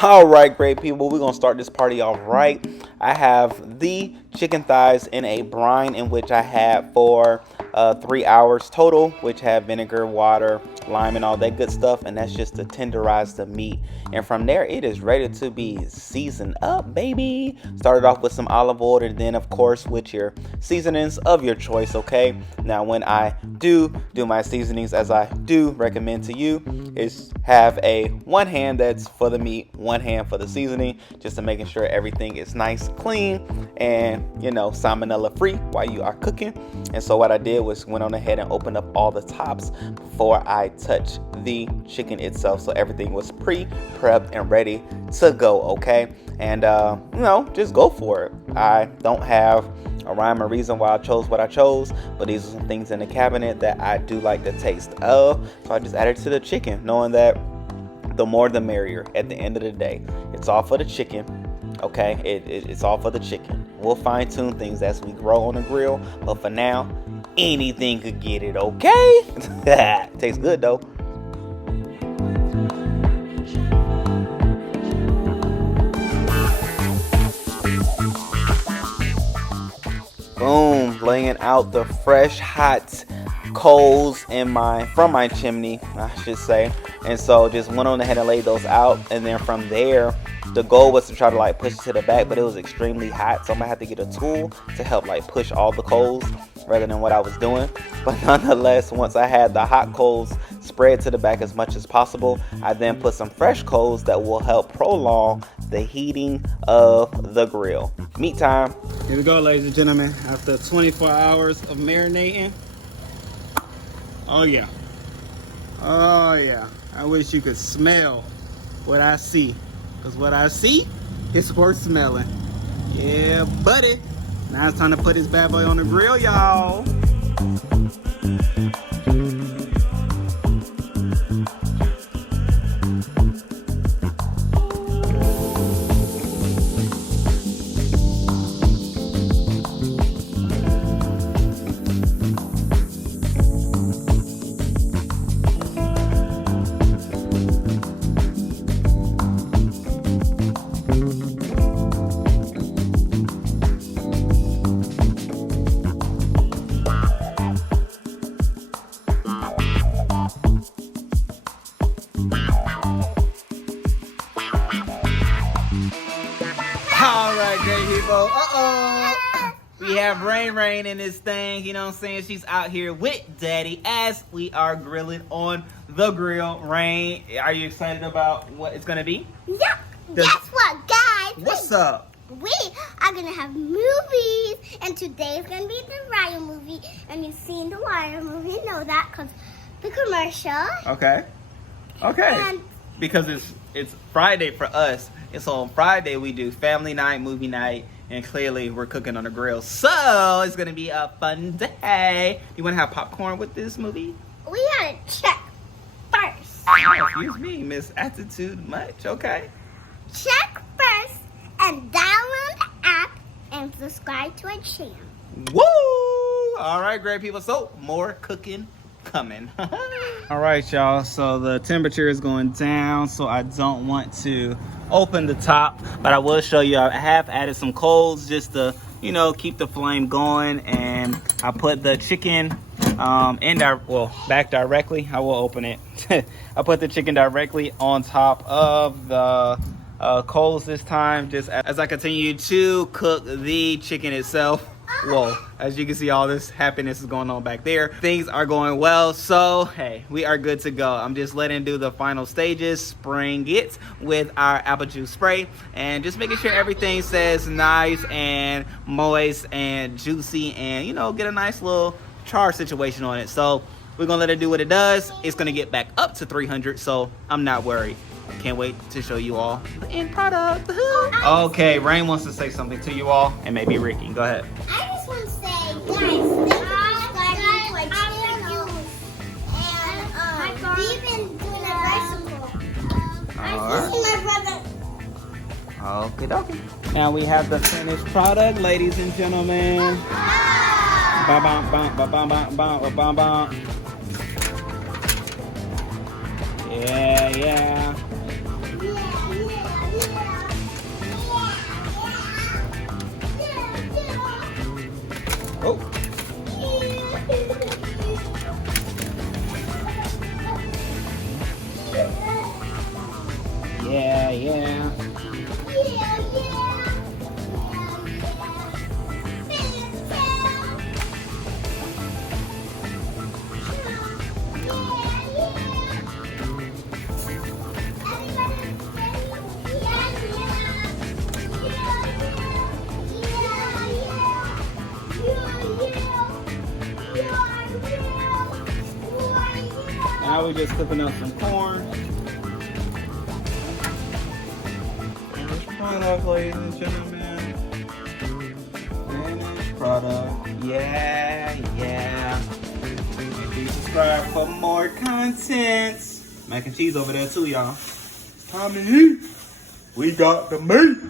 All right, great people, we're gonna start this party off right. I have the chicken thighs in a brine in which I had for 3 hours total, which have vinegar, water, lime, and all that good stuff. And that's just to tenderize the meat. And from there, it is ready to be seasoned up, baby. Started off with some olive oil, and then of course with your seasonings of your choice. Okay, now when I do my seasonings, as I do recommend to you, is have a one hand that's for the meat, one hand for the seasoning, just to making sure everything is nice, clean, and salmonella free while you are cooking. And so what I did was went on ahead and opened up all the tops before I touched the chicken itself, so everything was pre-prepped and ready to go. Okay, and just go for it. I don't have a rhyme or reason why I chose what I chose, but these are some things in the cabinet that I do like the taste of, so I just added to the chicken, knowing that the more the merrier. At the end of the day, it's all for the chicken. Okay, it's all for the chicken. We'll fine tune things as we grow on the grill, but for now, anything could get it. Okay. Tastes good though. Boom, laying out the fresh hot coals from my chimney, I should say. And so just went on ahead and laid those out, and then from there the goal was to try to push it to the back, but it was extremely hot, so I'm gonna have to get a tool to help push all the coals rather than what I was doing. But nonetheless, once I had the hot coals spread to the back as much as possible, I then put some fresh coals that will help prolong the heating of the grill. Meat time. Here we go, ladies and gentlemen, after 24 hours of marinating. Oh yeah, I wish you could smell what I see, because what I see is worth smelling. Yeah, buddy. Now it's time to put this bad boy on the grill, y'all. Alright, great people. We have Rain in this thing. You know what I'm saying? She's out here with Daddy as we are grilling on the grill. Rain, are you excited about what it's going to be? Yep. Guess what, guys? What's up? We are going to have movies. And today is going to be the Ryan movie. And you've seen the Ryan movie. You know that because the commercial. Okay. And because it's Friday for us. And so on Friday we do family night, movie night, and clearly we're cooking on the grill. So it's gonna be a fun day. You wanna have popcorn with this movie? we got to check first. Oh, excuse me, Miss Attitude Much, okay? Check first and download the app and subscribe to our channel. Woo! All right, great people. So more cooking coming. All right, y'all. So the temperature is going down, so I don't want to open the top, but I will show you. I have added some coals just to, keep the flame going, and I put the chicken back directly. I will open it. I put the chicken directly on top of the coals this time, just as I continue to cook the chicken itself. Whoa, as you can see, all this happiness is going on back there. Things are going well, so hey, we are good to go. I'm just letting do the final stages, spraying it with our apple juice spray, and just making sure everything says nice and moist and juicy, and get a nice little char situation on it. So we're gonna let it do what it does. It's gonna get back up to 300, so I'm not worried. Can't wait to show you all the end product. Okay, Rain wants to say something to you all, and maybe Ricky. Go ahead. I just want to say, guys, thank you for subscribing to our channel. And we've been doing a bicycle. Alright. This is my brother. Okay, dokie. Now we have the finished product, ladies and gentlemen. Bam, bam, bam, bam, bam, bam, bam, bam, bam. Yeah. Yeah, yeah. Now we're just cooking up some corn. Finished product, ladies and gentlemen. Finished product. Yeah, yeah. Make sure you subscribe for more content. Mac and cheese over there too, y'all. Time to eat. We got the meat.